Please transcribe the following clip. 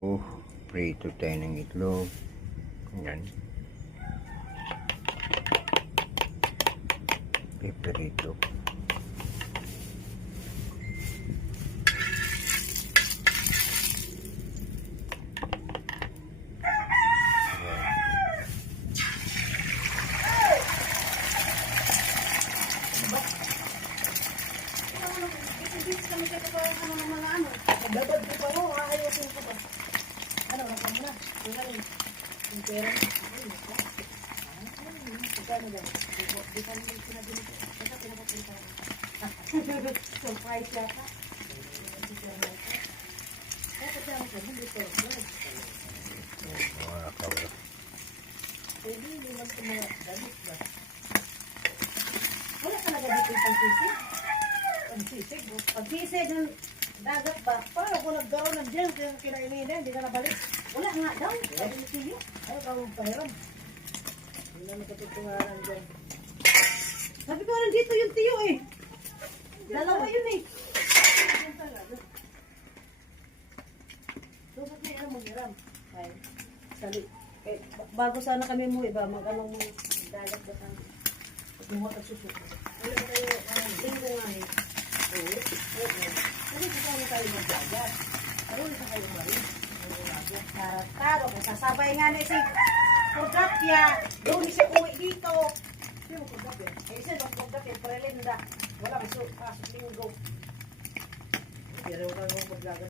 Prito tayo ng itlog. Yan. Piprito. Dapat di pa mo, ayasin ko ba? Ano, nasa mo na? Yung galing. Yung pera. Ano ba? Di ka nila sinabi nito. Ito, pinapapunta ko. Surprise yata. Kaya kasi ang sabi, hindi surprise. Pwede hindi man ito mga damit ba? Wala talaga dito yung pagsisig? Pagsisig? Pagsisig ng dagat ba? Paano kung nagkaroon ng dyan, kinaininan, hindi ka nabalik? Wala nga daw. Sabi ni Tiyo. Ano ka mong pahiram? Hindi na nakatutungaran dyan. Sabi ko, nandito yung Tiyo eh. Dalawa yun eh. Diyan talaga. So, ba't may ano maghiram? Ay, sali. Eh, bago sana kami mo iba, mag-anong dagat ba kami? Pag-muha at susuko. Ano ba kayo, linggo nga eh. Oo. Ano ba tayo mag-dagat? Ano ba kayo marin? Taro, sasabay nga na si Purgapia. Doon siya uwi dito. Sino Purgapia? Eh, isa doon Purgapia, Prelinda. Wala, pasok linggo. Pero kang mag-dagat.